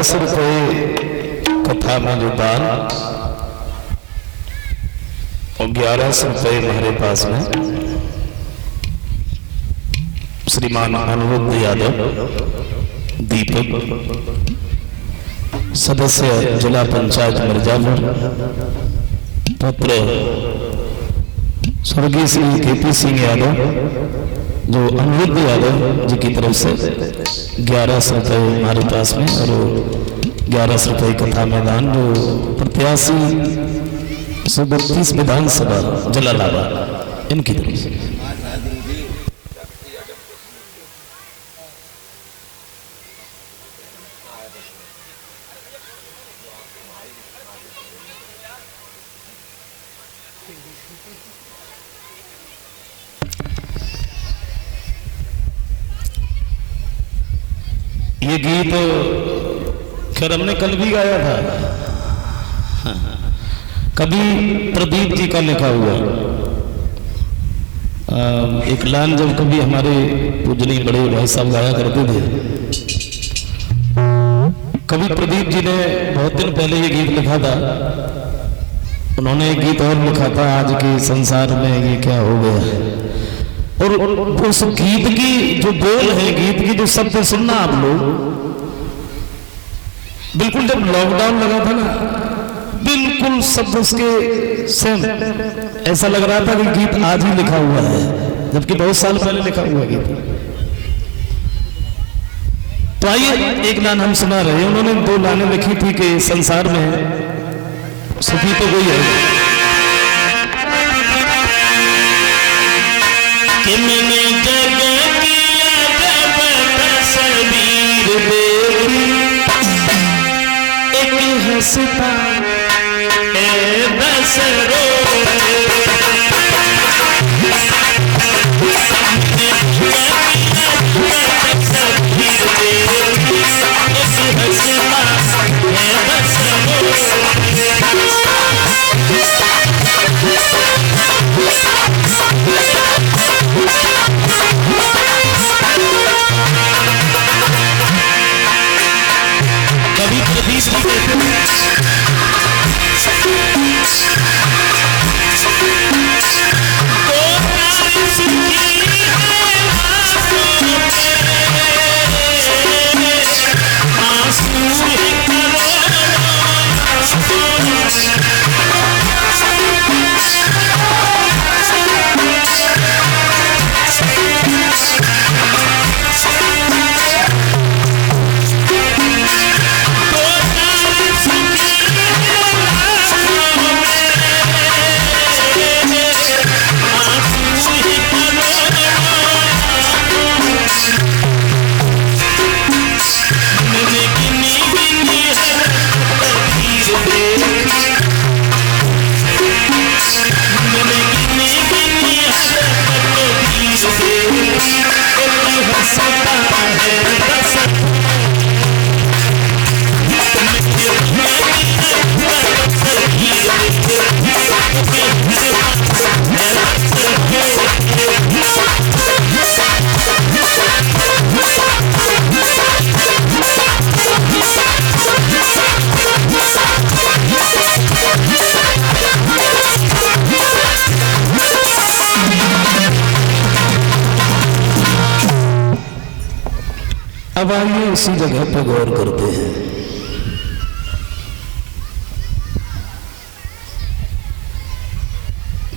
₹1100 कथा में जो दान और ₹1100 हमारे पास में श्रीमान अनिरुद्ध यादव दीपक सदस्य जिला पंचायत मिर्जापुर पुत्र स्वर्गीय श्री KP सिंह यादव जो अनिरुद्ध यादव जी की तरफ से ₹1100 हमारे पास में और ₹1100 कथा मैदान जो प्रत्याशी 132 विधानसभा जलालाबाद इनकी तरफ से। ये गीत खैर हमने कल भी गाया था, कभी प्रदीप जी का लिखा हुआ एक लाइन जब कभी हमारे पूजनीय बड़े भाई साहब गाया करते थे, कभी प्रदीप जी ने बहुत दिन पहले ये गीत लिखा था। उन्होंने एक गीत और लिखा था, आज के संसार में ये क्या हो गया। और उस गीत की जो बोल है, गीत की जो शब्द सुनना आप लोग, बिल्कुल जब लॉकडाउन लगा था ना, बिल्कुल शब्द उसके सेम ऐसा लग रहा था कि गीत आज ही लिखा हुआ है, जबकि बहुत साल पहले लिखा हुआ गीत। तो आइए एक लाइन हम सुना रहे हैं। उन्होंने 2 लाइनें लिखी थी कि संसार में सुखी तो कोई है कि मैंने जगह किया जब तस्वीर देखी, एक हंसता है बस रोए, कभी प्रदीप जी कहते अब आइए उसी जगह पर गौर करते हैं।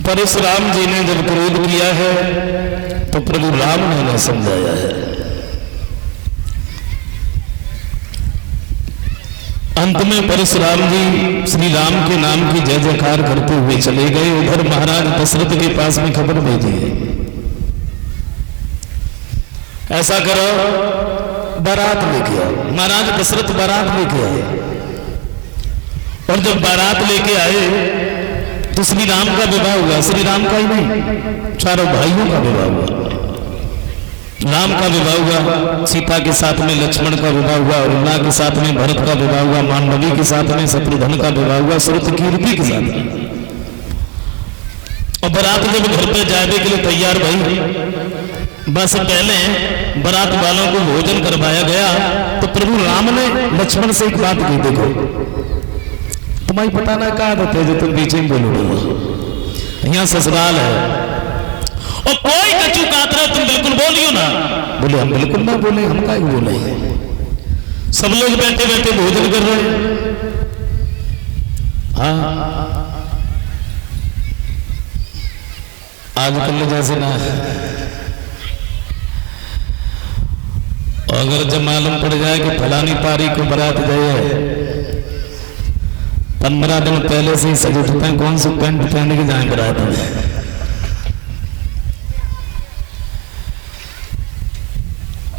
परशुराम जी ने जब क्रोध किया है तो प्रभु राम ने उन्हें समझाया है। अंत में परशुराम जी श्री राम के नाम की जय जयकार करते हुए चले गए। उधर महाराज दशरथ के पास में खबर भेजी है, ऐसा करो बारात लेके आओ। महाराज दशरथ बारात लेके आए, और जब बारात लेके आए तो श्री राम का विवाह हुआ। श्री राम का ही नहीं, चारों भाइयों का विवाह हुआ। राम का विवाह हुआ, सीता के साथ में लक्ष्मण का विवाह हुआ, उर्मिला के साथ में भरत का विवाह हुआ, मांडवी के साथ में शत्रुघ्न का विवाह हुआ, श्रुतकीर्ति के साथ। और बारात जब घर पे जाने के लिए तैयार भाई, बस पहले बारात वालों को भोजन करवाया गया तो प्रभु राम ने लक्ष्मण से एक बात की, देखो तुम्हारी पता ना कहा था जो तुम बीच में बोलो, यहाँ ससुराल है और कोई कचू काट रहे तुम बिल्कुल बोलियो ना। बोले हम बिल्कुल ना बोले, हम क्या बोले, सब लोग बैठे बैठे भोजन कर रहे हैं। हाँ आजकल जैसे ना, अगर जब मालूम पड़ जाए कि फलानी तारीख को बारात गए 15 दिन पहले से ही सज उठते हैं, कौन सी पैंट पहन के जाए बारात में।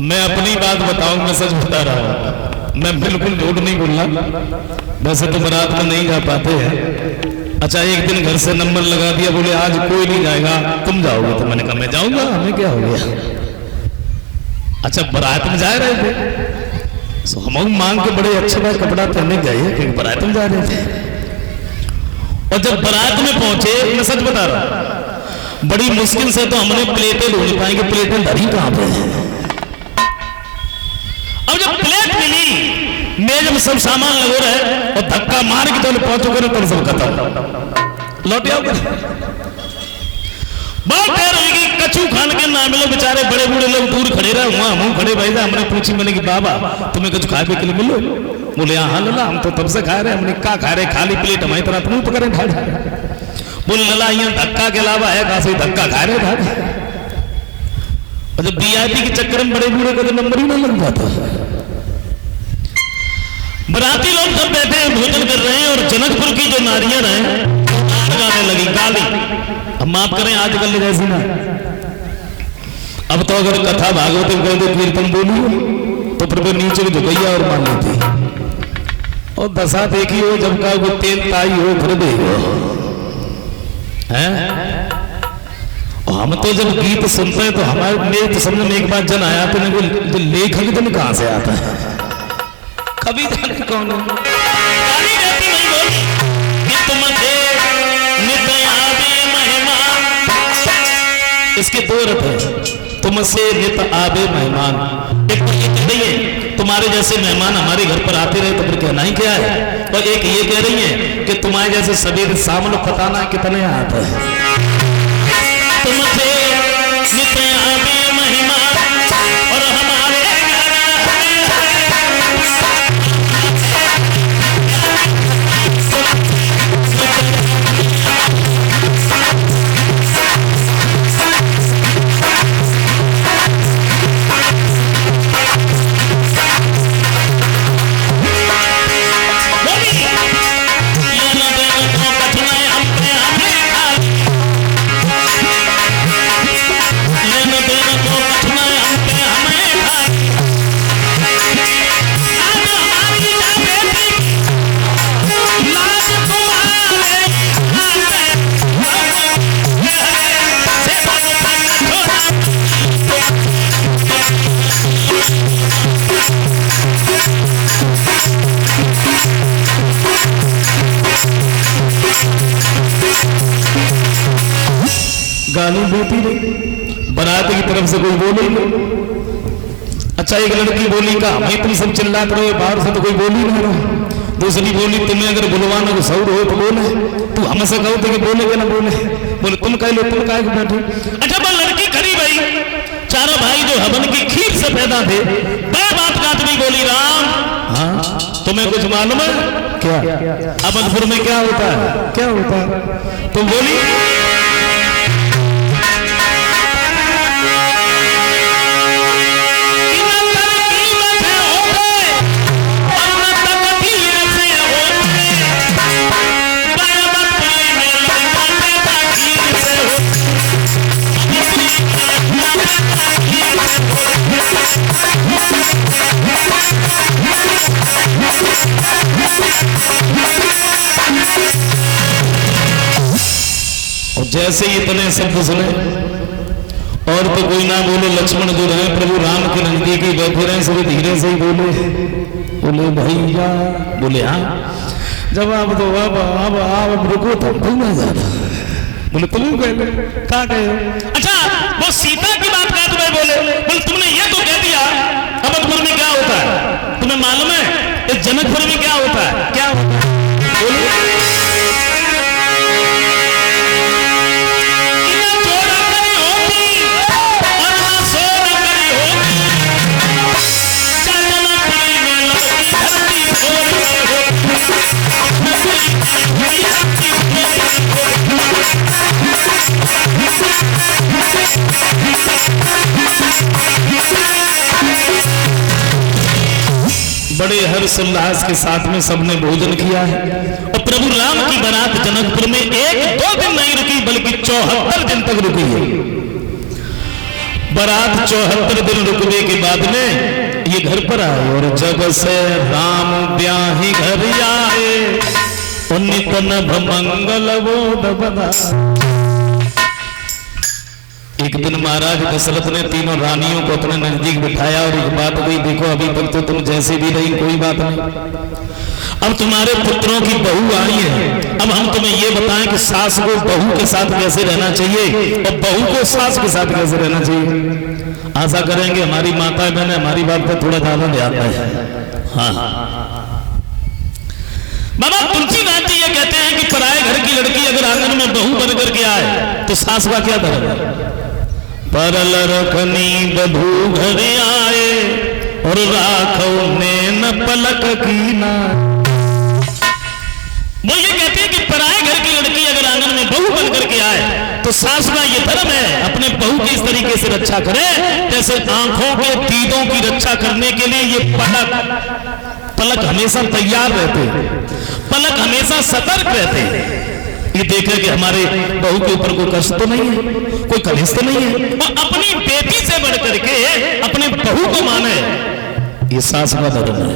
मैं अपनी बात बताऊं, मैं सच बता रहा हूं, मैं बिल्कुल झूठ नहीं बोलना। वैसे तो बारात में नहीं जा पाते हैं। अच्छा एक दिन घर से नंबर लगा दिया, बोले आज कोई नहीं जाएगा तुम जाओगे, तो मैंने कहा मैं जाऊंगा, हमें क्या हो गया। अच्छा बारात में जा रहे थे तो हम मांग के बड़े अच्छे बात कपड़ा पहनने गए क्योंकि बारात में जा रहे थे। और जब बारात में पहुंचे, मैं सच बता रहा हूं, बड़ी मुश्किल से तो हमने प्लेटें ढूंढ पाएंगे, प्लेटें धरी कहां पे। अब जब प्लेट मिली, मेज में सब सामान लगो रहे और धक्का मार के तो पहुंचो करे तो सब खत्म, लौट आओ। बहुत देर होगी, कचू खान के ना मिलो, बेचारे बड़े बूढ़े लोग दूर खड़े रहे, वहां मुंह खड़े भाई। हमने पूछी, मैंने कि बाबा तुम्हें कुछ खाए के लिए मिलो। बोले हाँ लला हम तो तब से खा रहे। हमने क्या खा रहे, खाली प्लेट हमारी तरह तुम पकड़े खा रहे। बोले लला यहाँ धक्का के अलावा है कहा, से धक्का खा रहे था। और जब वीआईपी के चक्कर में बड़े बूढ़े को तो नंबर ही ना लग जाता। बराती लोग सब बैठे हैं, भोजन कर रहे हैं और जनकपुर की जो नारियां हैं गाने लगी गाली। अब माफ करें आजकल जैसी ना, अब तो अगर कथा भागवत कहते कीर्तन बोली तो फिर नीचे को झुकैया और मान लेती। और दशा देखी हो, जब का वो तेल ताई हो फिर देखो हैं। हम तो जब गीत सुनते हैं तो हमारे मेरे तो समझ में एक बात जन आया तो जो लेखक जन कहां से आता है, कभी जाने कौन है। इसके दो अर्थ है, तुमसे नित आवे मेहमान। एक तो ये कह रही है तुम्हारे जैसे मेहमान हमारे घर पर आते रहे तो फिर कहना ही क्या है। और एक ये कह रही है कि तुम्हारे जैसे सवेरे सामने पता ना कितने आते हैं। तुमसे नित आवे मेहमान और हमारे गाली देती रही, बारात की तरफ से कोई बोले नहीं। अच्छा एक लड़की बोली का भाई तुम सब चिल्लाते रहे, बाहर से तो कोई बोली नहीं रहा। दूसरी बोली तुम्हें अगर बुलवाना को सऊर हो तो बोले, तू हमसे कहो तो कि बोले कि ना बोले। बोले तुम कह लो, तुम कह के बैठे। अच्छा वो लड़की खड़ी भाई, चारों भाई जो हवन की खीर से पैदा थे, बात बात भी बोली राम हाँ तुम्हें कुछ मालूम है क्या, अवधपुर में क्या होता है, क्या होता है। तुम बोली और जैसे ही इतने शब्द सुने और तो कोई ना बोले। लक्ष्मण जो रहे प्रभु राम के नजदीक ही बैठे रहे, सभी धीरे से ही बोले भैया, बोले हाँ जब आप तो अब रुको तो भूल ना जाता। बोले तुम गए, कहाँ गए? अच्छा वो सीता की बात कहा तुम्हें बोले? बोले तुमने ये तो कह दिया अवधपुर में क्या होता है, तुम्हें मालूम है इस जनकपुर में क्या होता है? क्या होता है? बड़े हर्ष उल्लास के साथ में सबने भोजन किया है और प्रभु राम की बारात जनकपुर में 1-2 दिन नहीं रुकी बल्कि 74 दिन तक रुकी है। बारात 74 दिन रुकने के बाद में ये घर पर आए और जब से राम ब्याही घर आए नित नभ मंगल वो बना। एक दिन महाराज दशरथ ने तीनों रानियों को अपने नजदीक बिठाया और एक बात हुई, देखो अभी तक तो तुम जैसे भी रही कोई बात नहीं, अब तुम्हारे पुत्रों की बहू आई है, अब हम तुम्हें ये बताएं कि सास को बहू के साथ कैसे रहना चाहिए और बहू को सास के साथ कैसे रहना चाहिए। आशा करेंगे हमारी माता बहने हमारी बात पर थोड़ा ध्यान दिया है। हाँ बाबा तुलसीदास जी ये कहते हैं कि पराए घर की लड़की अगर आंगन में बहू बन करके आए तो सास का क्या धर्म है? परल रखनी बधू घर आए और राखो ने न पलक की ना। वो ये कहते हैं कि पराए घर की लड़की अगर आंगन में बहू बन करके आए तो सास का ये धर्म है अपने बहू की इस तरीके से रक्षा करे जैसे आंखों के दीदों की रक्षा करने के लिए ये पलक हमेशा तैयार रहते, पलक हमेशा सतर्क रहते, ये देखे कि हमारे बहू के ऊपर कोई कष्ट तो नहीं है, कोई कलिष्ठ तो नहीं है। वो अपनी बेटी से बढ़ करके अपने बहू को माने, ये सास का धर्म है।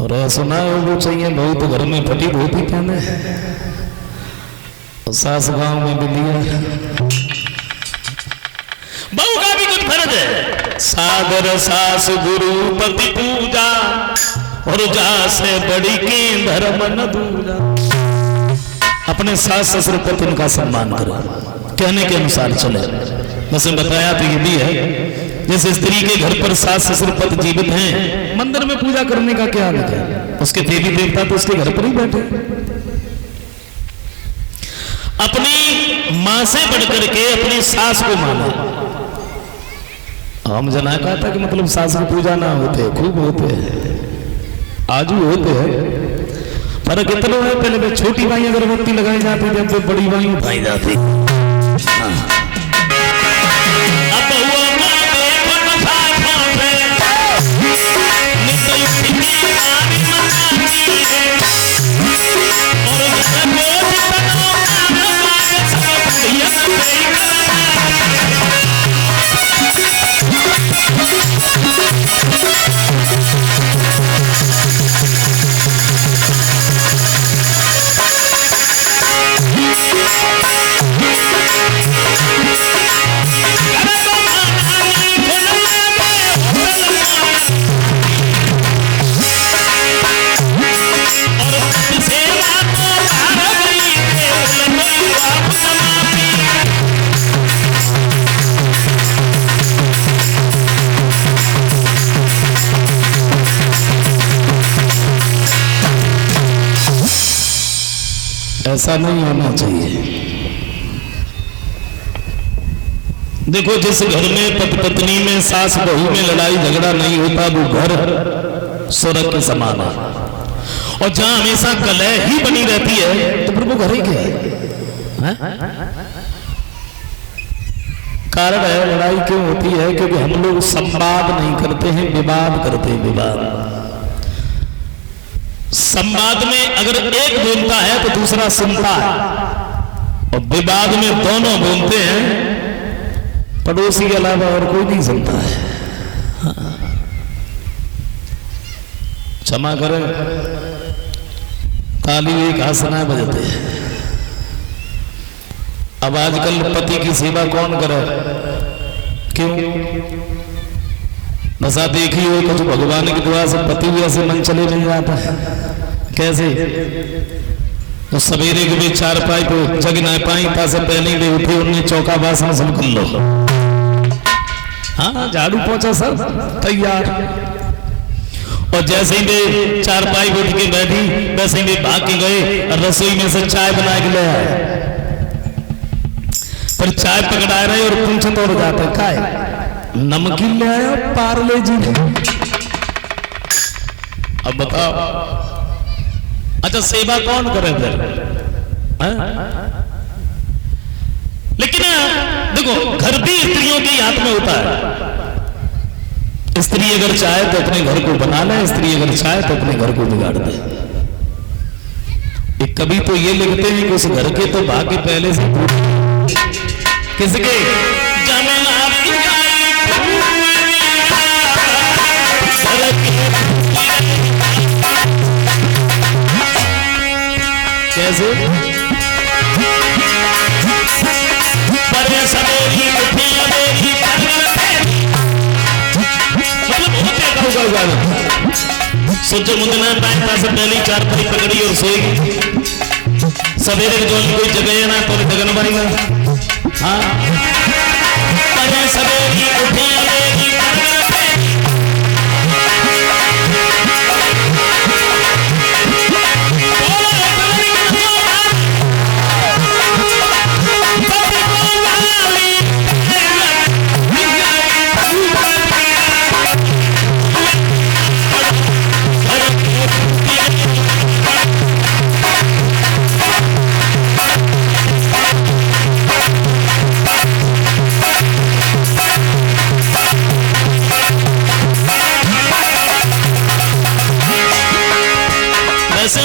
और सुना है वो चाहिए बहू तो घर में फटी धोती पहने और सास गांव में बिलिया। बहू का भी कुछ फर्ज है, सादर सास गुरु पति पूजा और जा से बड़ी के धर्म न दूजा। अपने सास ससुर पति इनका सम्मान करो, कहने के अनुसार चले। वैसे बताया तो ये भी है जैसे स्त्री के घर पर सास ससुर पति जीवित हैं, मंदिर में पूजा करने का क्या अर्थ है? उसके देवी देवता तो उसके घर पर ही बैठे। अपनी मां से बढ़कर के अपनी सास को माना। हम जना कहा था कि मतलब सास की पूजा ना होते, खूब होते हैं, आज भी होते हैं। फर्क इतना है पहले में छोटी बाई अगरबत्ती लगाई जाती थी, अब बड़ी बाई उठाई जाती। ऐसा नहीं होना चाहिए। देखो जिस घर में पति पत्नी में सास बहू में लड़ाई झगड़ा नहीं होता वो घर स्वर्ग के समान है, और जहां हमेशा कलह ही बनी रहती है तो फिर वो घर ही क्या है? कारण है लड़ाई क्यों होती है? क्योंकि हम लोग संवाद नहीं करते हैं, विवाद करते हैं। विवाद संवाद में अगर एक बोलता है तो दूसरा सुनता है, और विवाद में दोनों बोलते हैं, पड़ोसी के अलावा और कोई नहीं सुनता है। क्षमा करें, ताली एक आसना बजते हैं। अब आजकल पति की सेवा कौन करे? क्यों? बसा देखी हो कुछ भगवान की दुआ से पति भी ऐसे मन चले मिल जाता है। कैसे? तो सवेरे के भी चार पाई को जग ना पाई था से पहले ही उठे उन्हें चौका बासन सब कर लो। हाँ झाड़ू पहुंचा सब तैयार। और जैसे ही वे चार पाई उठ के बैठी वैसे ही वे भाग के गए और रसोई में से चाय बना के ले आए। पर चाय पकड़ा रहे और पूछे तोड़ जाते काय नमकीन ले आया पार्ले जी। अब बताओ अच्छा सेवा कौन करे फिर? लेकिन देखो घर भी स्त्रियों के हाथ में होता है। स्त्री अगर चाहे तो अपने घर को बना ले, स्त्री अगर चाहे तो अपने घर को बिगाड़ दे। एक कभी तो ये लिखते हैं कि उस घर के तो भाग्य पहले से किसके कैसे सोचो मुंदना पाए से पहले चार परी पकड़ी और सोएगी। सवेरे जो कोई जगह ना तो जगन बनेगा। हाँ सवेरे उठे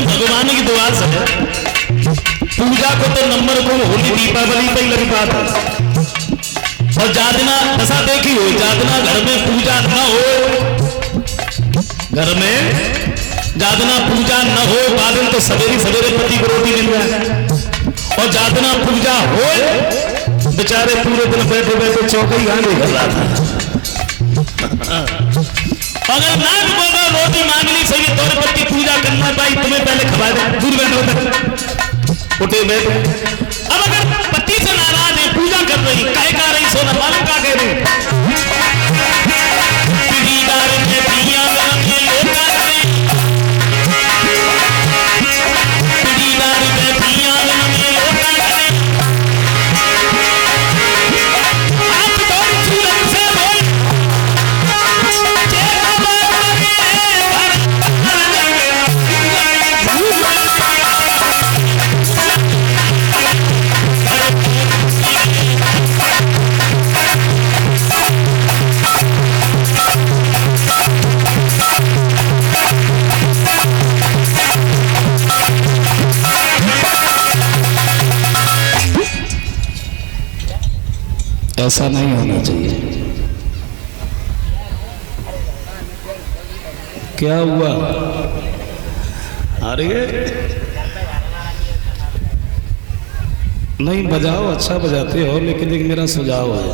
भगवान की दुआ से पूजा को तो नंबर को होली दीपावली पे ही लगी बात है। और जातना ऐसा देखी हो जातना घर में पूजा न हो, घर में जातना पूजा न हो बादल तो सवेरे सवेरे पति को रोटी मिल जाए। और जातना पूजा हो बेचारे पूरे दिन बैठे बैठे चौकी गाने कर रहा था। अगर नाक बोगा रोटी मांग ली सही तौर पर की पूजा करना पाई तुम्हें पहले खवा दे दूर बैठो उठे बैठो। अब अगर पति से नाराज है पूजा कर रही कहे का रही सोना मालूम का कह रही पीढ़ीदार में पिया में लोटा करे पीढ़ीदार में पिया में लोटा करे आप दौड़ सूरत से बोल ऐसा नहीं होना चाहिए। क्या हुआ? अरे नहीं बजाओ अच्छा बजाते हो लेकिन एक मेरा सुझाव है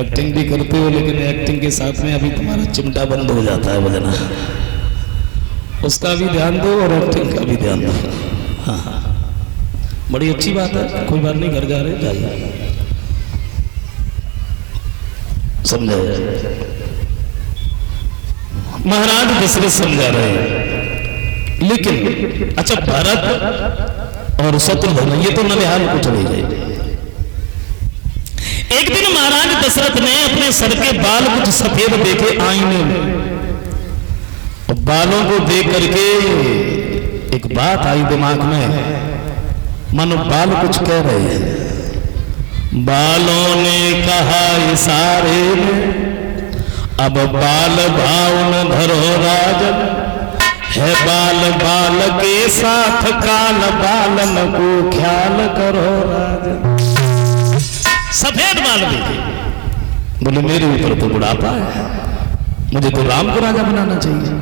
एक्टिंग भी करते हो लेकिन एक्टिंग के साथ में अभी तुम्हारा चिमटा बंद हो जाता है बजना उसका भी ध्यान दो और एक्टिंग का भी ध्यान दो। हाँ बड़ी अच्छी बात है कोई बात नहीं घर जा रहे जाइए समझा। महाराज दशरथ समझा रहे हैं लेकिन अच्छा भरत और शत्रुघ्न ये तो ननिहाल को चले गए। एक दिन महाराज दशरथ ने अपने सर के बाल कुछ सफेद देखे आईने में और बालों को देख करके एक बात आई दिमाग में मानो बाल कुछ कह रहे हैं। बालों ने कहा इशारे में अब बाल भाव न धरो राजन है बाल बाल के साथ काल बालन को ख्याल करो राजन। सफेद बाल देखे बोले मेरे ऊपर तो बुढ़ापा है मुझे तो राम को राजा बनाना चाहिए।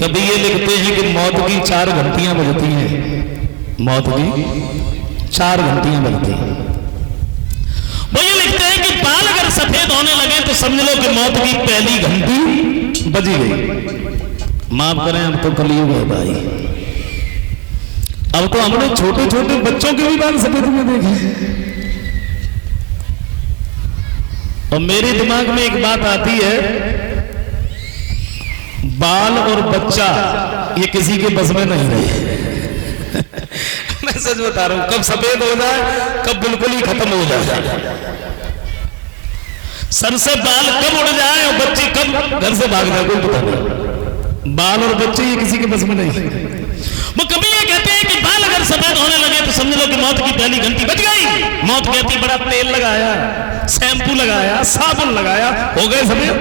कभी ये लिखते हैं कि मौत की 4 घंटियां बजती हैं मौत की 4 घंटियां बजती हैं। वो ये लिखते हैं कि बाल अगर सफेद होने लगे तो समझ लो कि मौत की पहली घंटी बजी गई। माफ करें अब तो कलयुग है भाई अब तो हमने छोटे छोटे बच्चों के भी बाल सफेद में देखे। और मेरे दिमाग में एक बात आती है, बाल और बच्चा ये किसी के बस में नहीं रहे। मैं सच बता रहा हूं, कब सफेद हो जाए, कब बिल्कुल ही खत्म हो जाए, सर से बाल कब उड़ जाए और बच्चे कब घर से भाग जाए, कोई पता नहीं। बाल और बच्चे ये किसी के बस में नहीं। वो कभी ये कहते हैं कि बाल अगर सफेद होने लगे तो समझ लो कि मौत की पहली घंटी बज गई। मौत कहती बड़ा तेल लगाया, शैम्पू लगाया, साबुन लगाया, हो गए सफेद,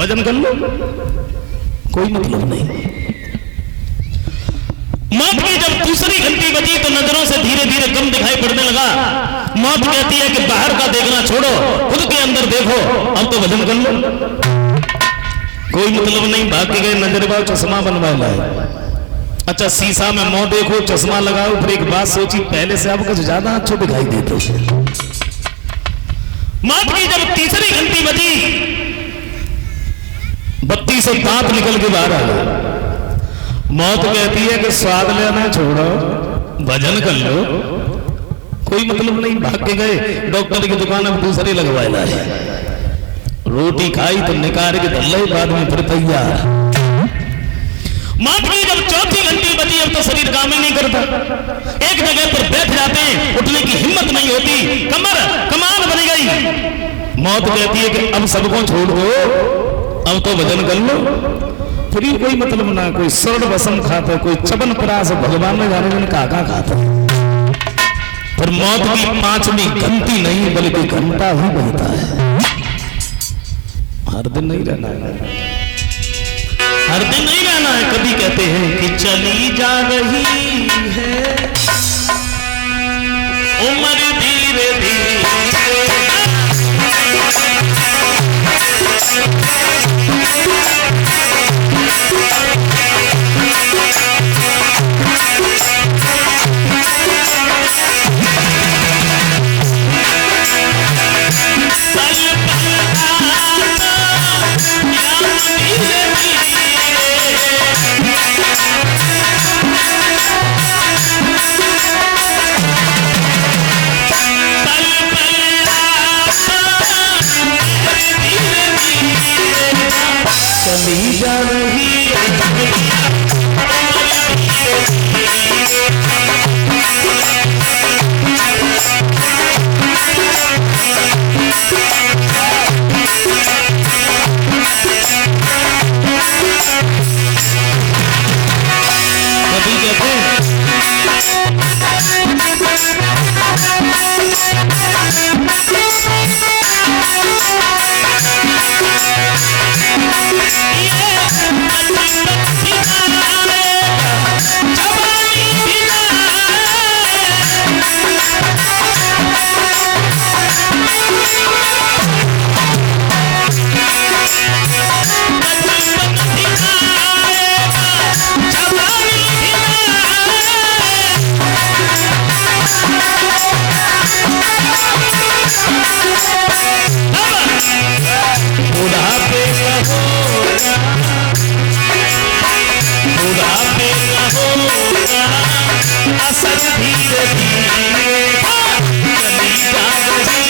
वजन कर लो, कोई मतलब नहीं। मौत की जब दूसरी घंटी बजी तो नजरों से धीरे धीरे कम दिखाई पड़ने लगा। मौत कहती है कि बाहर का देखना छोड़ो, खुद के अंदर देखो, अब तो वजन कर लो, कोई मतलब नहीं। भाग के गए, नजर बाव चश्मा बनवा लाए। अच्छा शीशा में मुंह देखो, चश्मा लगाओ, फिर एक बात सोची, पहले से अब कुछ ज्यादा अच्छे दिखाई देते। मौत की जब तीसरी घंटी बजी, बत्ती से दांत निकल के बाहर आ गए। मौत कहती है कि स्वाद लेना छोड़ो, भजन कर लो, कोई मतलब नहीं। भाग के गए, डॉक्टर की दुकान अब दूसरी लगवा लाए। रोटी खाई तो निकाल के धल्ले, बाद में फिर तैयार। मौत की जब चौथी घंटी बजी, अब तो शरीर काम ही नहीं करता, एक जगह पर बैठ जाते हैं, उठने की हिम्मत नहीं होती, कमर कमान बन गई। मौत कहती है कि अब सबको छोड़ दो, अब तो भजन कर लो, फिर कोई मतलब ना। कोई स्वर्ण वसम खाता, कोई चबन परास, भगवान ने जाने मैंने कहा खाता। पर मौत की पांचवी घंटी नहीं बल्कि घंटा ही बजता है। हर दिन नहीं रहना है, हर दिन नहीं रहना है। कभी कहते हैं कि चली जा रही है उम्र धीरे धीरे, चली जा रही कभी कहते बुढ़ापे का होगा असर धीरे धीरे, चली जा रही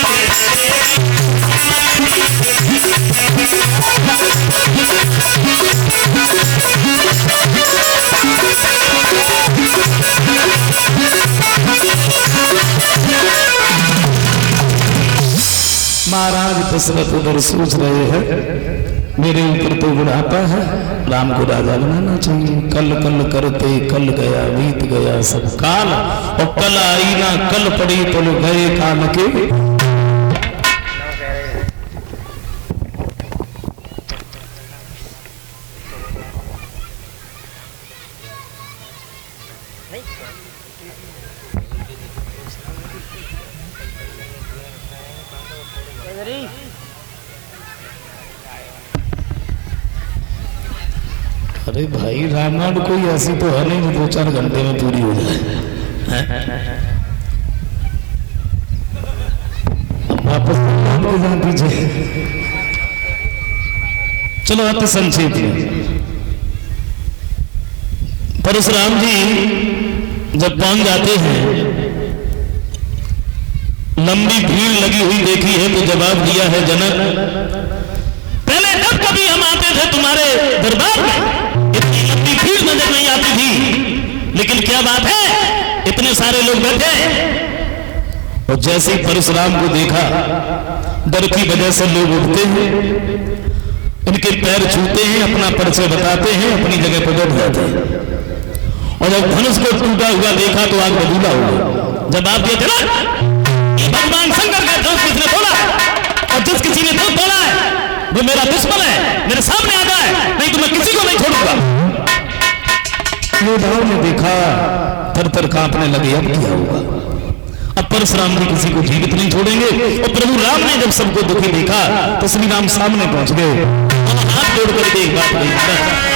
महाराज दशरथ उधर सोच रहे हैं, मेरे ऊपर तो बुढ़ापा है, राम को राजा बनाना चाहिए। कल कल करते कल गया, बीत गया सब काल, और कल आई ना कल पड़ी तो गए काल के। अरे भाई रामायण कोई ऐसी तो है नहीं जो 2-4 घंटे में पूरी हो जाए। वापस पीछे चलो आते संक्षेप में। परशुराम जी जब पहुंच जाते हैं, लंबी भीड़ लगी हुई देखी है तो जवाब दिया है, जनक पहले जब कभी हम आते थे तुम्हारे दरबार में इतनी लंबी भीड़ नजर नहीं आती थी, लेकिन क्या बात है इतने सारे लोग बैठे। और जैसे ही परशुराम को देखा, डर की वजह से लोग उठते हैं, इनके पैर छूते हैं, अपना परिचय बताते हैं, अपनी जगह पर बैठ जाते हैं। और जब धनुष को टूटा हुआ देखा तो आग बबूला हो गया। जब आप ये भगवान शंकर का धनुष किसने तोड़ा, और जिस किसी ने धनुष तोड़ा है वो मेरा दुश्मन है, मेरे सामने आ जाए, नहीं तो मैं किसी को नहीं छोड़ूंगा। योद्धाओं ने देखा, थर थर कांपने लगे, अब क्या होगा। अब परशुराम जी किसी को जीवित नहीं छोड़ेंगे। और प्रभु राम ने जब सबको दुखी देखा तो श्री राम सामने पहुंच गए, हाथ जोड़ कर एक बात कही,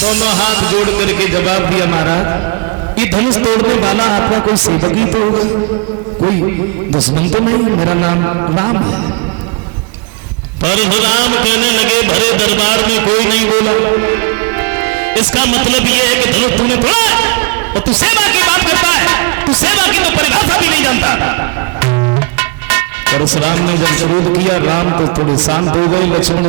दोनों हाथ जोड़ करके जवाब दिया, महाराज ये धनुष तोड़ने वाला आपका कोई सेवक ही तो होगा, कोई दुश्मन तो नहीं, मेरा नाम राम है। परशुराम कहने लगे, भरे दरबार में कोई नहीं बोला, इसका मतलब यह है कि धनुष तूने तोड़ा और तू सेवा की बात करता है, तू सेवा की तो परिभाषा भी नहीं जानता। परशुराम ने जब विरोध किया, राम तो थोड़े शांत हो गए, लक्ष्मण